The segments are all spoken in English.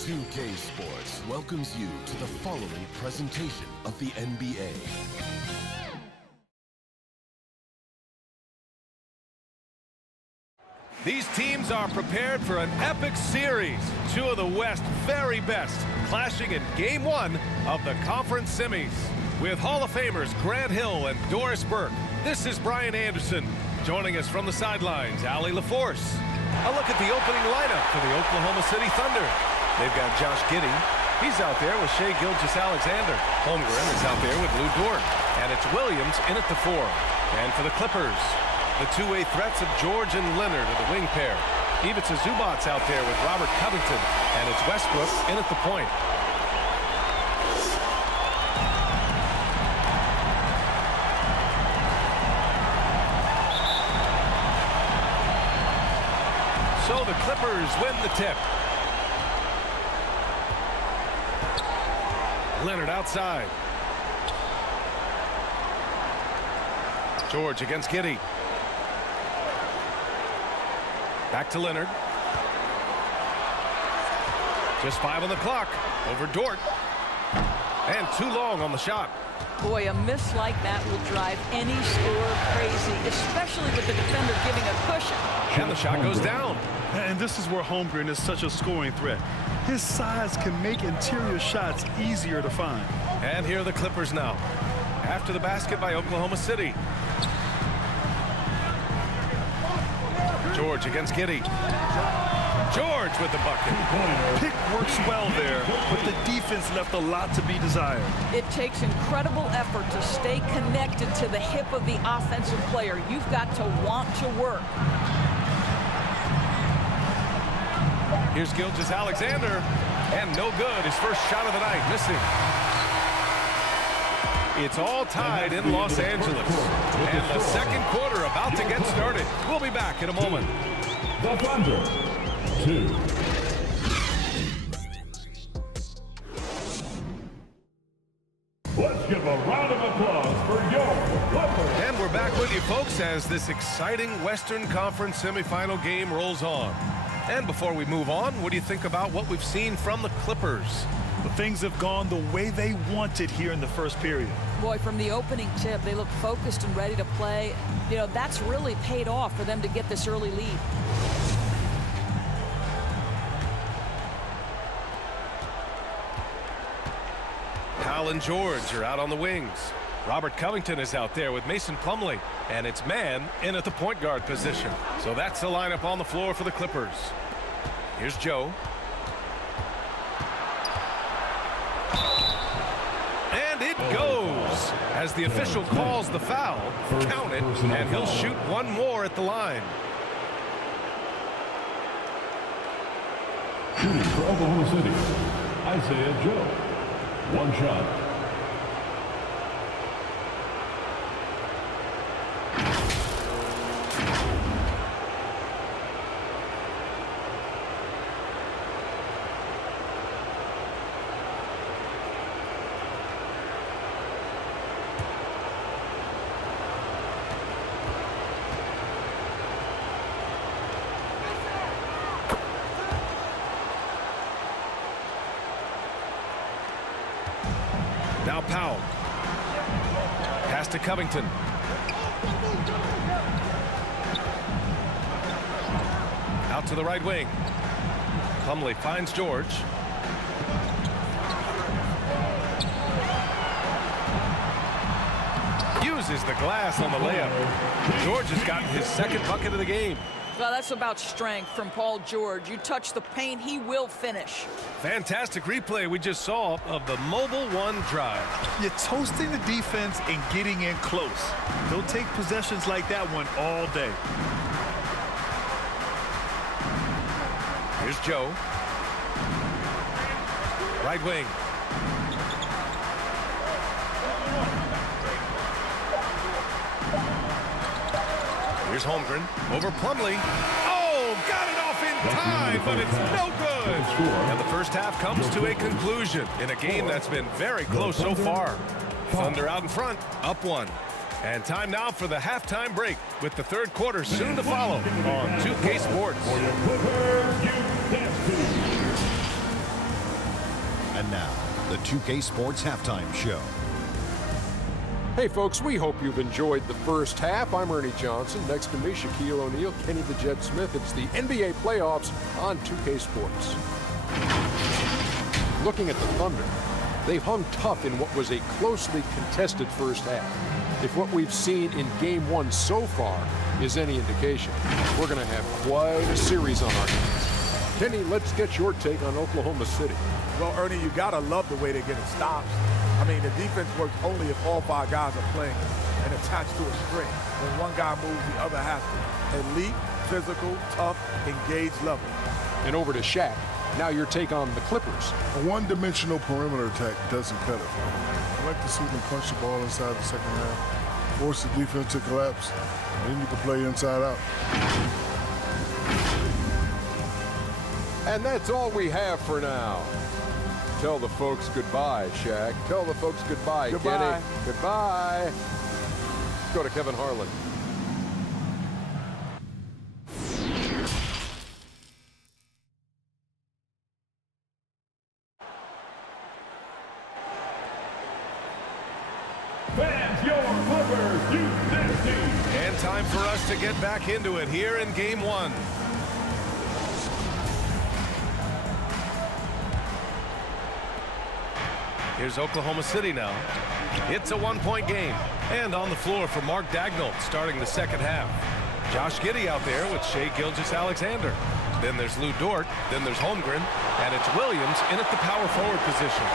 2K Sports welcomes you to the following presentation of the NBA. These teams are prepared for an epic series. Two of the West's very best clashing in Game 1 of the conference semis. With Hall of Famers Grant Hill and Doris Burke, this is Brian Anderson. Joining us from the sidelines, Allie LaForce. A look at the opening lineup for the Oklahoma City Thunder. They've got Josh Giddey. He's out there with Shai Gilgeous-Alexander. Holmgren is out there with Lou Dort. And it's Williams in at the 4. And for the Clippers, the two-way threats of George and Leonard are the wing pair. Ivica Zubac's out there with Robert Covington. And it's Westbrook in at the point. So the Clippers win the tip. Leonard outside. George against Giddey. Back to Leonard. Just 5 on the clock. Over Dort. And too long on the shot. Boy, a miss like that will drive any scorer crazy, especially with the defender giving a cushion. And the shot goes down. And this is where Holmgren is such a scoring threat. His size can make interior shots easier to find. And here are the Clippers now. After the basket by Oklahoma City. George against Giddey. George with the bucket. Pick works well there, but the defense left a lot to be desired. It takes incredible effort to stay connected to the hip of the offensive player. You've got to want to work. Here's Gilgeous-Alexander, and no good. His first shot of the night, missing. It's all tied in Los Angeles. And the second quarter about to get started. We'll be back in a moment. The Thunder, 2. Let's give a round of applause for your Clippers. And we're back with you, folks, as this exciting Western Conference semifinal game rolls on. And before we move on, what do you think about what we've seen from the Clippers? But things have gone the way they wanted here in the first period. Boy, from the opening tip, they look focused and ready to play. You know, that's really paid off for them to get this early lead. Powell and George are out on the wings. Robert Covington is out there with Mason Plumlee. And it's man in at the point guard position. So that's the lineup on the floor for the Clippers. Here's Joe. And it goes as the official calls the foul. Count it, and he'll shoot one more at the line. Shooting for Oklahoma City, Isaiah Joe. One shot. Now Powell. Pass to Covington. Out to the right wing. Plumlee finds George. Uses the glass on the layup. George has gotten his second bucket of the game. Well, that's about strength from Paul George. You touch the paint, he will finish. Fantastic replay we just saw of the Mobile One drive. You're toasting the defense and getting in close. They'll take possessions like that one all day. Here's Joe. Right wing. Here's Holmgren over Plumlee. Oh, got it off in time, but it's no good. And the first half comes to a conclusion in a game that's been very close so far. Thunder out in front, up 1. And time now for the halftime break with the third quarter soon to follow on 2K Sports. And now, the 2K Sports Halftime Show. Hey folks, we hope you've enjoyed the first half. I'm Ernie Johnson. Next to me, Shaquille O'Neal, Kenny the Jet Smith. It's the NBA playoffs on 2K Sports. Looking at the Thunder, they've hung tough in what was a closely contested first half. If what we've seen in Game 1 so far is any indication, we're going to have quite a series on our hands. Kenny, let's get your take on Oklahoma City. Well, Ernie, you got to love the way they get it stops. I mean, the defense works only if all 5 guys are playing and attached to a string. When one guy moves, the other has to. Elite, physical, tough, engaged level. And over to Shaq. Now your take on the Clippers. A one-dimensional perimeter attack doesn't cut it for me. I like to see them punch the ball inside the second half, force the defense to collapse, and then you can play inside out. And that's all we have for now. Tell the folks goodbye, Shaq. Tell the folks goodbye, goodbye. Kenny. Goodbye. Let's go to Kevin Harlan. Fans, your Clippers, you nasty. And time for us to get back into it here in Game 1. Here's Oklahoma City now. It's a one-point game. And on the floor for Mark Daigneault starting the second half. Josh Giddey out there with Shai Gilgeous-Alexander. Then there's Lou Dort. Then there's Holmgren. And it's Williams in at the power forward position.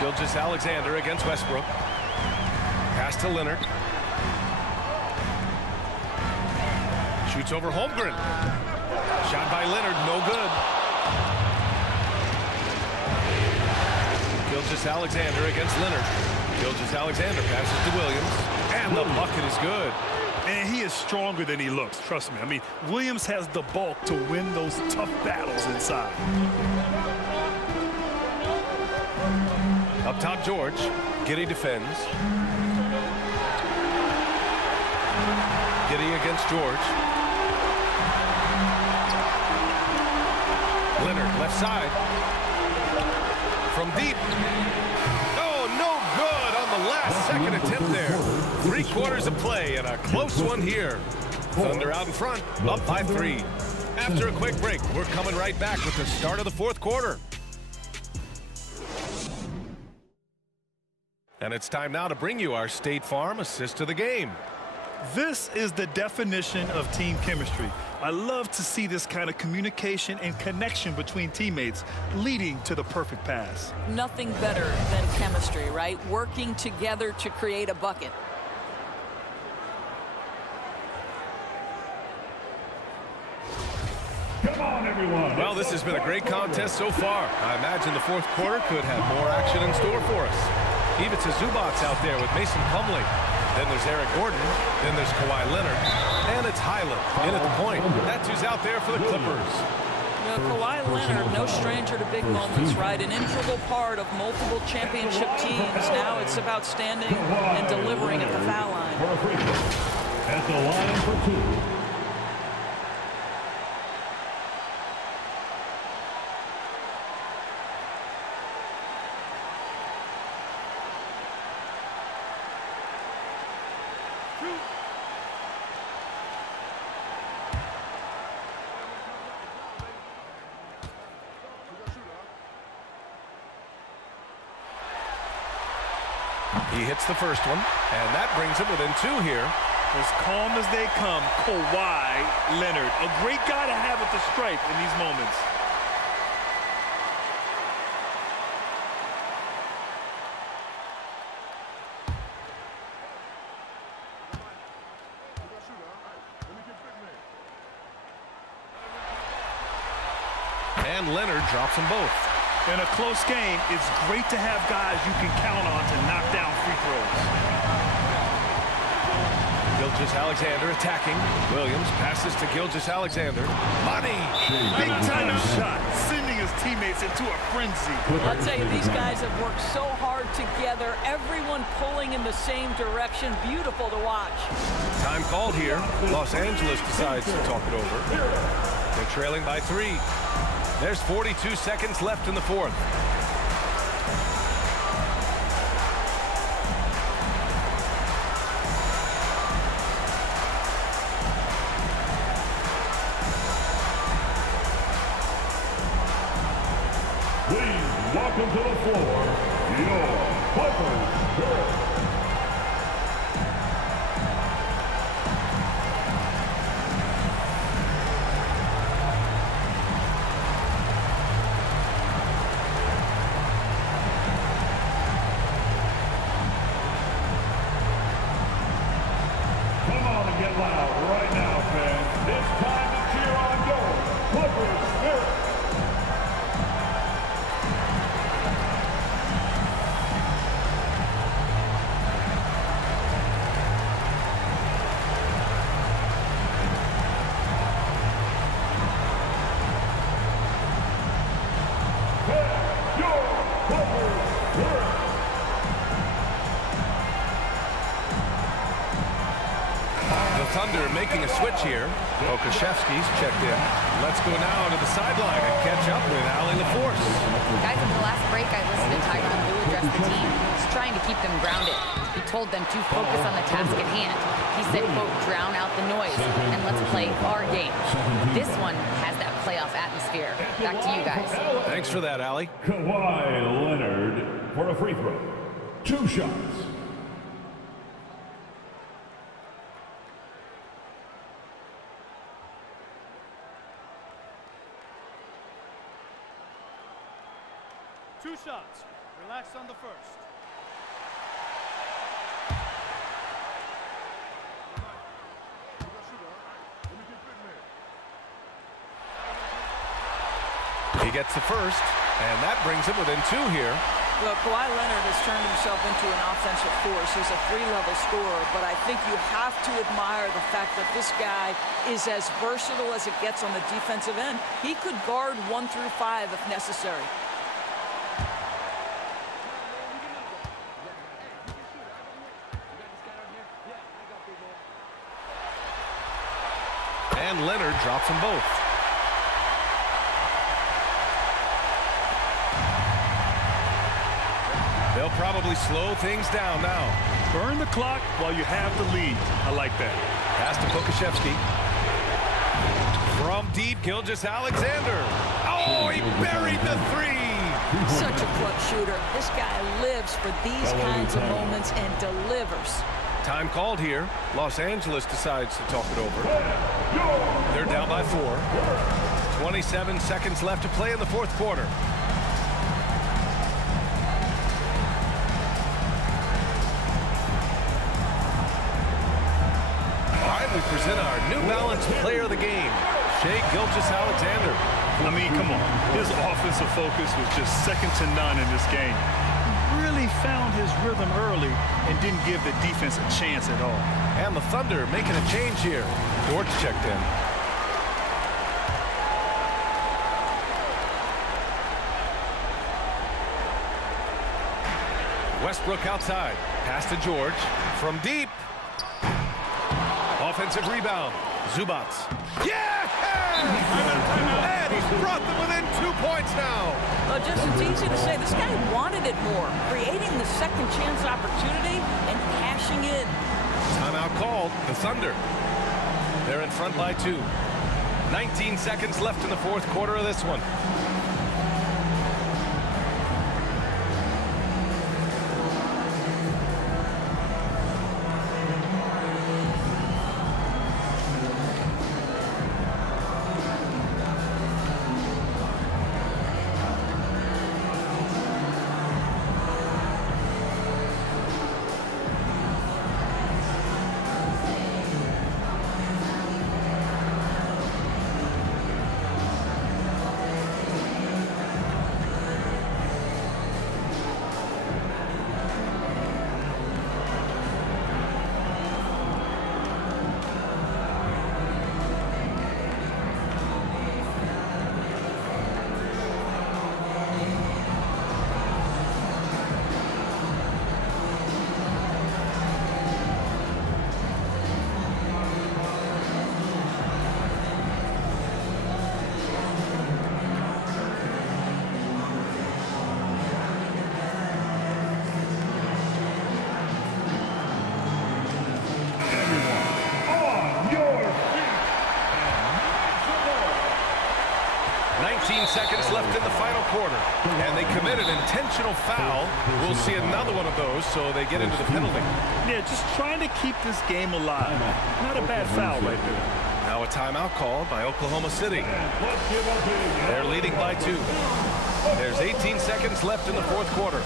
Gilgeous-Alexander against Westbrook. Pass to Leonard. Shoots over Holmgren. Shot by Leonard, no good. Gilgeous-Alexander against Leonard. Gilgeous-Alexander passes to Williams. And the bucket is good. And he is stronger than he looks, trust me. I mean, Williams has the bulk to win those tough battles inside. Up top, George. Giddey defends. Giddey against George. Leonard, left side. From deep. Oh, no good on the last second attempt there. 3/4 of play and a close one here. Thunder out in front, up by 3. After a quick break, we're coming right back with the start of the fourth quarter. And it's time now to bring you our State Farm assist to the game. This is the definition of team chemistry. I love to see this kind of communication and connection between teammates leading to the perfect pass. Nothing better than chemistry, right? Working together to create a bucket. Come on, everyone. Well, this has been a great contest so far. I imagine the fourth quarter could have more action in store for us. Ivica Zubac's out there with Mason Plumlee. Then there's Eric Gordon. Then there's Kawhi Leonard. And it's Highland in at the point. That's who's out there for the Clippers. You know, Kawhi Leonard, no stranger to big moments, right? An integral part of multiple championship teams. Now it's about standing and delivering at the foul line. At the line for 2. He hits the first one, and that brings him within 2 here. As calm as they come, Kawhi Leonard. A great guy to have at the stripe in these moments. And Leonard drops them both. In a close game, it's great to have guys you can count on to knock down free throws. Gilgeous-Alexander attacking. Williams passes to Gilgeous-Alexander. Money! Big time shot, sending his teammates into a frenzy. I'll tell you, these guys have worked so hard together. Everyone pulling in the same direction. Beautiful to watch. Time called here. Los Angeles decides to talk it over. They're trailing by 3. There's 42 seconds left in the fourth. Please welcome to the floor your Clippers Spirit. Come on and get loud right now, fans. It's time to cheer on your Clippers Spirit. Thunder making a switch here. Pokusevski's checked in. Let's go now to the sideline and catch up with Allie LaForce. Guys, in the last break, I listened to Tyronn Lue address the team. He's trying to keep them grounded. He told them to focus on the task at hand. He said, quote, drown out the noise and let's play our game. This one has that playoff atmosphere. Back to you guys. Thanks for that, Allie. Kawhi Leonard for a free throw. 2 shots. Two shots. Relax on the first. He gets the first, and that brings him within 2 here. Well, Kawhi Leonard has turned himself into an offensive force. He's a 3-level scorer, but I think you have to admire the fact that this guy is as versatile as it gets on the defensive end. He could guard 1 through 5 if necessary. And Leonard drops them both. They'll probably slow things down now. Burn the clock while you have the lead. I like that. Pass to Pokusevski. From deep, Gilgeous-Alexander. Oh, he buried the 3. Such a clutch shooter. This guy lives for these kinds of moments and delivers. Time called here. Los Angeles decides to talk it over. They're down by 4. 27 seconds left to play in the fourth quarter. All right, we present our New Balance player of the game, Shai Gilgeous-Alexander. I mean, come on. His offensive focus was just second to none in this game. Really found his rhythm early and didn't give the defense a chance at all. And the Thunder making a change here. Dort checked in. Westbrook outside. Pass to George. From deep. Offensive rebound. Zubac. Yeah! And he's brought them within 2 points now. Just it's easy to say this guy wanted it more, creating the second chance opportunity and cashing in. Timeout called. The Thunder. They're in front by 2. 19 seconds left in the fourth quarter of this one. 19 seconds left in the final quarter. And they commit an intentional foul. We'll see another one of those, so they get into the penalty. Yeah, just trying to keep this game alive. Not a bad foul right there. Now a timeout called by Oklahoma City. They're leading by 2. There's 18 seconds left in the fourth quarter.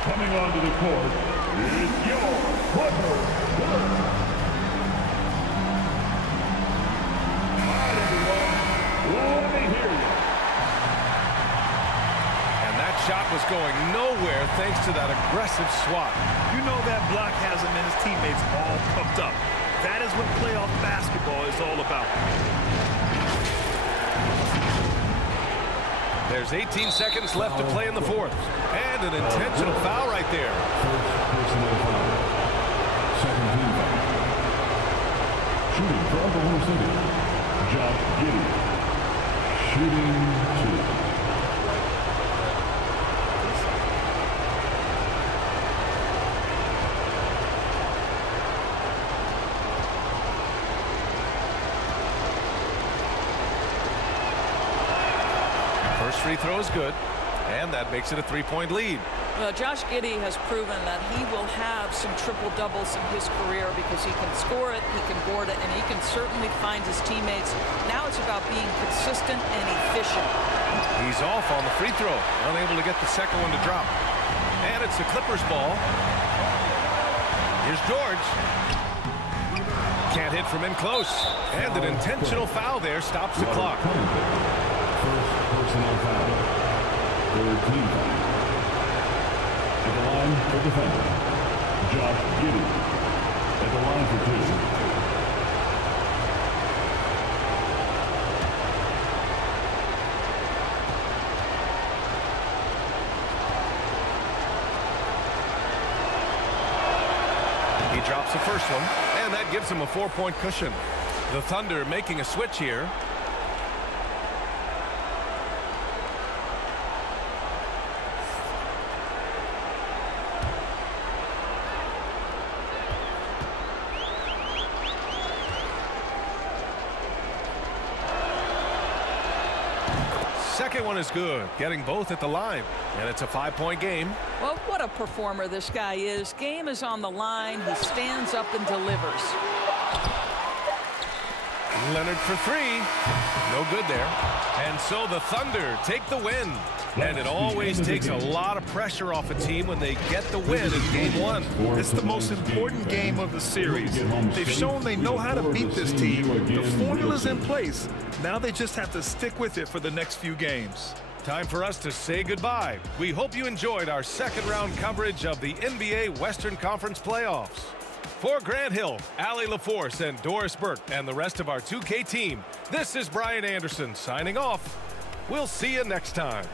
Coming onto the court is your Clippers. All right, everyone. Let me hear you. And that shot was going nowhere thanks to that aggressive swat. You know that block has him and his teammates all pumped up. That is what playoff basketball is all about. There's 18 seconds left to play in the fourth. And an intentional foul right there. First personal foul. Second team foul. Shooting for Oklahoma City, Josh Giddey. Shooting 2. First free throw is good, and that makes it a 3-point lead. Well, Josh Giddey has proven that he will have some triple-doubles in his career because he can score it, he can board it, and he can certainly find his teammates. Now it's about being consistent and efficient. He's off on the free throw, unable to get the second one to drop. And it's the Clippers ball. Here's George. Can't hit from in close. And an intentional foul there stops the clock. First personal foul. Third team foul. At the line for defender, Josh Giddey. At the line for 2. He drops the first one, and that gives him a 4-point cushion. The Thunder making a switch here. Second one is good, getting both at the line, and it's a 5-point game. Well, what a performer this guy is. Game is on the line. He stands up and delivers. Leonard for 3. No good there. And so the Thunder take the win. And it always takes a lot of pressure off a team when they get the win in Game 1. It's the most important game of the series. They've shown they know how to beat this team. The formula's in place. Now they just have to stick with it for the next few games. Time for us to say goodbye. We hope you enjoyed our second-round coverage of the NBA Western Conference playoffs. For Grant Hill, Allie LaForce, and Doris Burke, and the rest of our 2K team, this is Brian Anderson signing off. We'll see you next time.